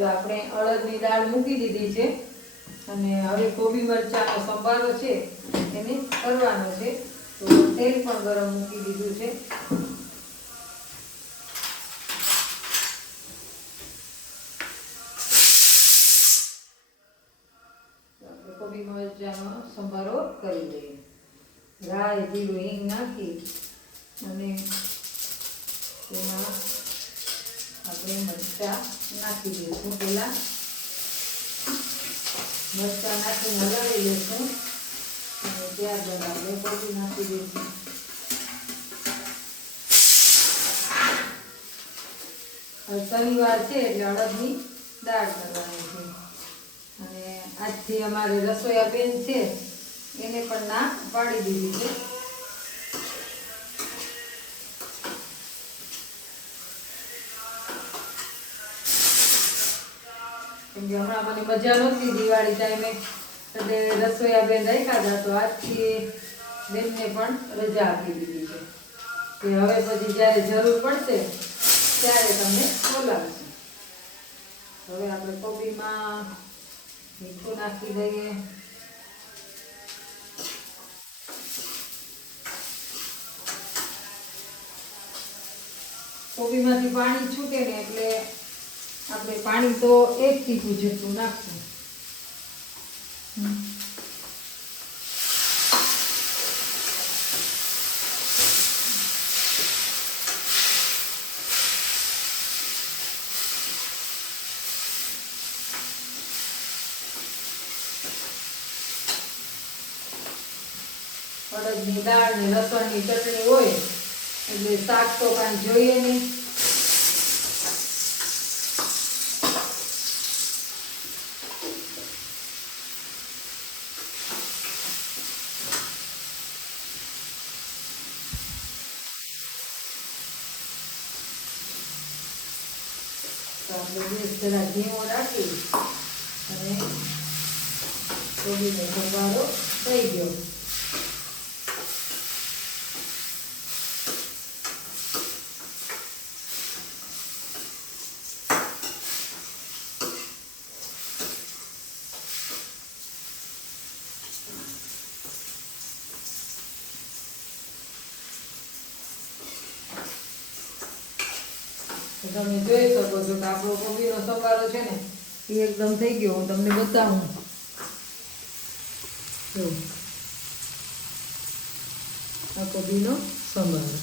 જો આપણે અડદની દાળ મૂકી દીધી છે અને હવે કોબી મરચાંનો સંભારો છે એને કરવાનો છે. તો તેલ પણ ગરમ મૂકી દીધું છે. આપણે કોબી મરચાંનો સંભારો કરી દઈએ. રાઈ જીરું હિંગ નાખી અને તેમાં આપણે મરચાં નાખી દઈશું. પહેલાં મરચાં નાખીને હલાવી લઈશું અને ત્યારબાદ આપણે કોબી નાખી દઈશું. શનિવાર છે એટલે અડદની દાળ કરવાની છે અને આજથી અમારે રસોઈયા બેન છે એને પણ ના પાડી દીધી છે. કેમ કે હમણાં મને મજા નહોતી દિવાળી ટાઈમે એટલે રસોઈયા બેન રાખ્યા હતા. તો આજથી બેનને પણ રજા આપી દીધી છે કે હવે પછી જ્યારે જરૂર પડશે ત્યારે તમને બોલાવીશું. હવે આપણે કોબીમાં મીઠું નાખી દઈએ. કોબીમાંથી પાણી છૂટે ને એટલે આપણે પાણી તો 1 ટીપું જેટલું નાખશું. અડદની દાળ ને લસણની ચટણી હોય એટલે શાક તો કાંઈ જોઈએ નહીં. તો આપણે ગેસ જરા ધીમો રાખી અને કોબીનો સંભારો થઈ ગયો. તમે જોઈ શકો છો કે આપણો કોબીનો સંભારો છે ને એ એકદમ થઈ ગયો. હું તમને બતાવું. જો આ કોબીનો સંભારો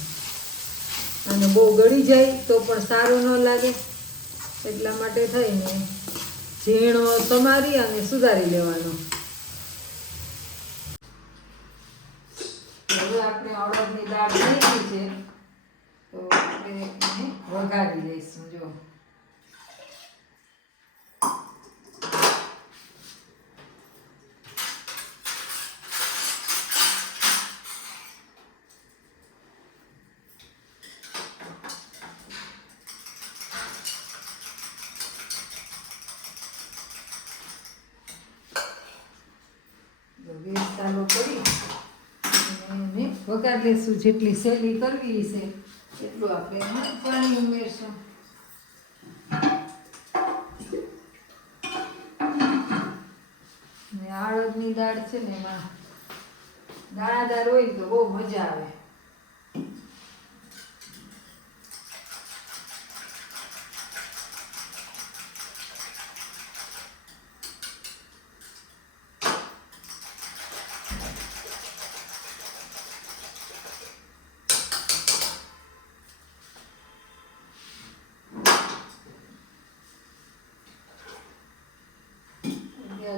અને બહુ ગળી જાય તો પણ સારું ન લાગે એટલા માટે થઈને ઝીણો સમારી અને સુધારી લેવાનો. હવે આપણે અડદની દાળ લીધી છે તો આપણે એને વઘારી લઈશું. જો ગેસ ચાલુ કરી અને વઘાર લઈશું. જેટલી સહેલી કરવી છે એટલું આપણે એમાં પાણી ઉમેરશું. ને અડદની દાળ છે ને એમાં દાણાદાર હોય તો બહુ મજા આવે.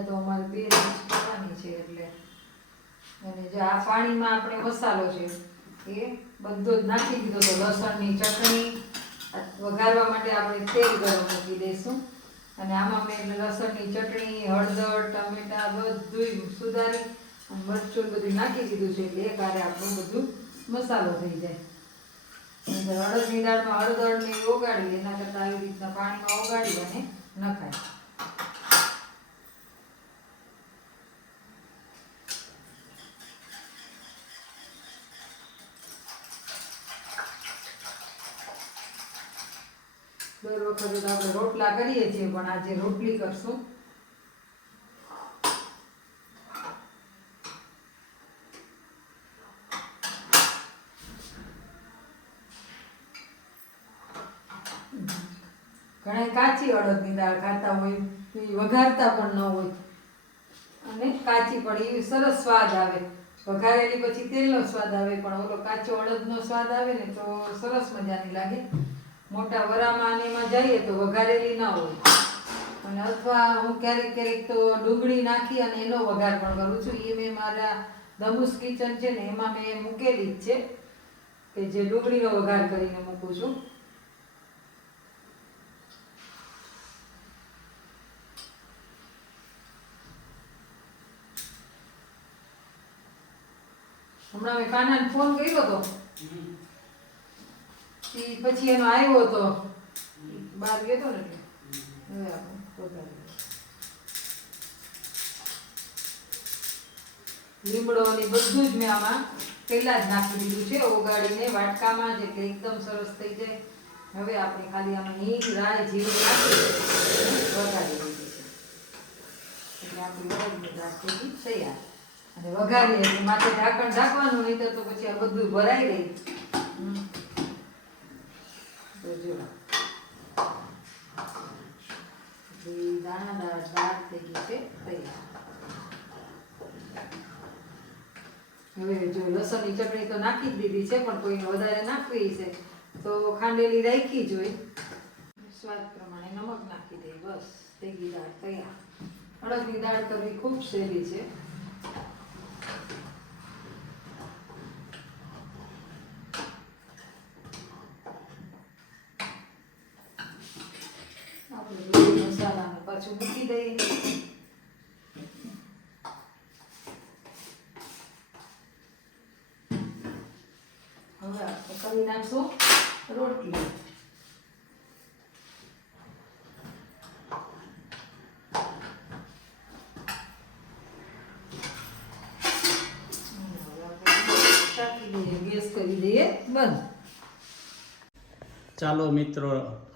તો અમારે 2 મિનિટ કરવાની છે એટલે અને જે આ પાણીમાં આપણે મસાલો છે એ બધો જ નાખી દીધો. તો લસણની ચટણી વઘારવા માટે આપણે તેલ ગરમ મૂકી દઈશું અને આમાં મેં લસણની ચટણી, હળદર, ટમેટા બધું સુધારી અને મરચું બધું નાખી દીધું છે એટલે એકારે આપણું બધું મસાલો થઈ જાય. અડદની દાળમાં હળદરને ઓગાળી એના કરતાં આવી રીતના પાણીમાં ઓગાળી અને નખાય. દર વખતે તો આપણે રોટલા કરીએ છીએ, પણ આજે રોટલી કરશું. ઘણા કાચી અડદની દાળ ખાતા હોય તો એ વઘારતા પણ ન હોય, અને કાચી પણ એવી સરસ સ્વાદ આવે. વઘારેલી પછી તેલનો સ્વાદ આવે, પણ ઓલો કાચો અડદનો સ્વાદ આવે ને તો સરસ મજાની લાગે. મોટા વરામાં અને એમાં જઈએ તો વઘારેલી ના હોય. અને અથવા હું ક્યારેક ક્યારેક તો ડુંગળી નાખી અને એનો વઘાર પણ કરું છું. એ મેં મારા દમુસ કિચન છે ને એમાં મેં મૂકેલી જ છે, કે જે ડુંગળીનો વઘાર કરીને મૂકું છું. હમણાં મેં કાનાને ફોન કર્યો હતો, પછી એનો આવ્યો હતો, બહાર ગયો હતો ને એટલે હવે આપણે લીમડો અને બધું જ મેં આમાં પહેલા જ નાખી દીધું છે ઓગાળીને વાટકામાં, એટલે એકદમ સરસ થઈ જાય. હવે આપણે ખાલી આમાં હિંગ, રાઈ, જીરું નાખી વઘારી દીધી છે, એટલે આપણી અડદની દાળ થઈ તૈયાર. અને વઘારીએ એટલે માથે ઢાંકણ ઢાંકવાનું, નહીં તો પછી આ બધું ભરાઈ રહી. તો જો દાણાદાર દાળ થઈ ગઈ છે તૈયાર. હવે જો લસણની ચટણી તો નાખી જ દીધી છે, પણ કોઈને વધારે નાખવી છે તો ખાંડેલી રાખી જોઈ. સ્વાદ પ્રમાણે નમક નાખી દઈએ, બસ થઈ ગઈ દાળ તૈયાર. અડદની દાળ કરવી ખૂબ સહેલી છે. મસાલાને પાછું મૂકી દઈએ. હવે આપણે કરી નાખશું રોટલી. ગેસ કરી દઈએ બંધ. ચાલો મિત્રો,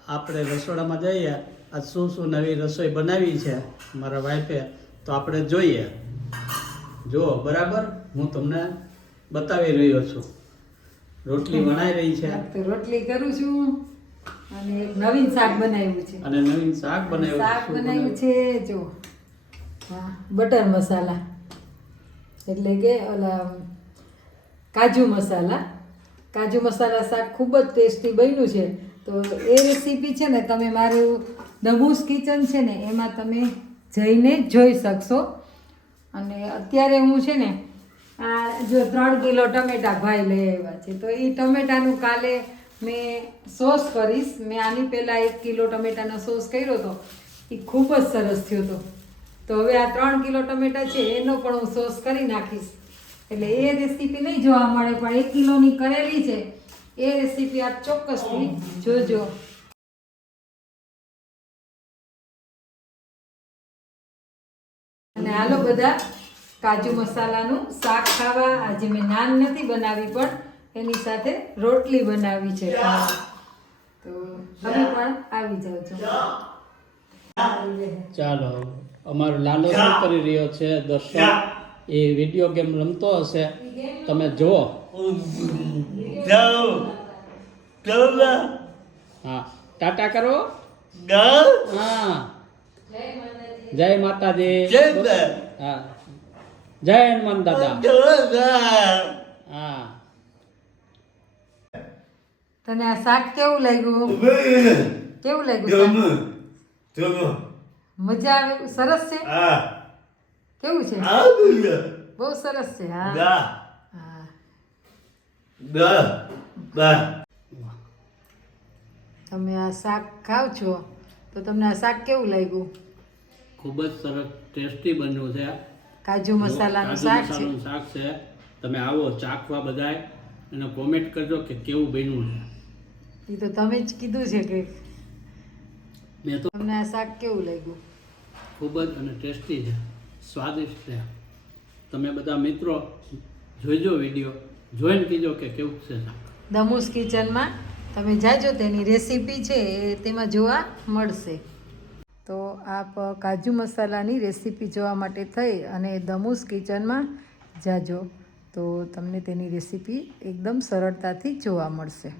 આપણે રસોડામાં જઈએ. આજ શું શું નવી રસોઈ બનાવી છે મારા વાઈફે, તો આપણે જોઈએ. જુઓ બરાબર, હું તમને બતાવી રહ્યો છું. રોટલી બનાવી રહી છે, તો રોટલી કરું છું, અને એક નવીન શાક બનાવ્યું છે. અને નવીન શાક બનાવ્યું છે જો, હા, બટર મસાલા, એટલે કે ઓલા કાજુ મસાલા શાક ખૂબ જ ટેસ્ટી બન્યું છે. તો એ રેસીપી છે ને તમે મારું દમુસ કિચન છે ને એમાં તમે જઈને જોઈ શકશો. અને અત્યારે હું છે ને આ જો 3 કિલો ટમેટા ભાઈ લઈ આવ્યા છે, તો એ ટમેટાનું કાલે મેં સોસ કરીશ. મેં આની પહેલાં 1 કિલો ટમેટાનો સોસ કર્યો હતો, એ ખૂબ જ સરસ થયો હતો. તો હવે આ 3 કિલો ટમેટા છે એનો પણ હું સોસ કરી નાખીશ. એટલે એ રેસીપી નહીં જોવા મળે, પણ 1 કિલોની કરેલી છે એ રેસીપી આપ ચોક્કસથી જોજો. અને હાલો બધા કાજુ મસાલાનું શાક ખાવા. આજે મેં નાન નથી બનાવી, પણ એની સાથે રોટલી બનાવી છે. તો તમે પણ આવી જાઓ છો. ચાલો, અમારો લાલો શું કરી રહ્યો છે દર્શક, એ વિડીયો ગેમ રમતો હશે, તમે જુઓ. હા, ટાટા કરો. હા, જય માતાજી. હા, જય હનુમાન દાદા. હા, તને આ શાક કેવું લાગ્યું? કેવું લાગ્યું? મજા આવે? સરસ છે. કેવું છે? બહુ સરસ છે. હા, તમે આ શાક ખાવ છો તો તમને આ શાક કેવું લાગ્યું? ખૂબ જ સરસ ટેસ્ટી બન્યું છે. કાજુ મસાલાનું શાક છે. તમે આવો ચાખવા બધાય, અને કોમેન્ટ કરજો કે કેવું બન્યું છે. એ તો તમે જ કીધું છે કે મેં તો. તમને આ શાક કેવું લાગ્યું? ખૂબ જ અને ટેસ્ટી છે, સ્વાદિષ્ટ છે. તમે બધા મિત્રો જોઈજો વિડીયો, જોઈને કીજો કે કેવું છે. દમુસ કિચનમાં તમે જાજો તેની રેસીપી છે એ તેમાં જોવા મળશે. તો આપ કાજુ મસાલાની રેસીપી જોવા માટે થઈ અને દમુસ કિચનમાં જાજો તો તમને તેની રેસીપી એકદમ સરળતાથી જોવા મળશે.